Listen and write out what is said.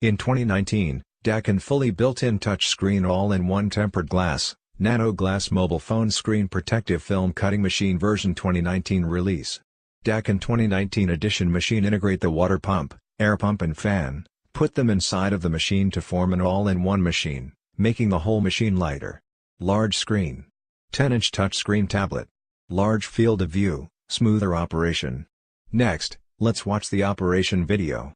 In 2019, Daqin fully built-in touchscreen all-in-one tempered glass, nano glass mobile phone screen protective film cutting machine version 2019 release. Daqin 2019 edition machine integrate the water pump, air pump and fan, put them inside of the machine to form an all-in-one machine, making the whole machine lighter. Large screen. 10-inch touchscreen tablet. Large field of view, smoother operation. Next, let's watch the operation video.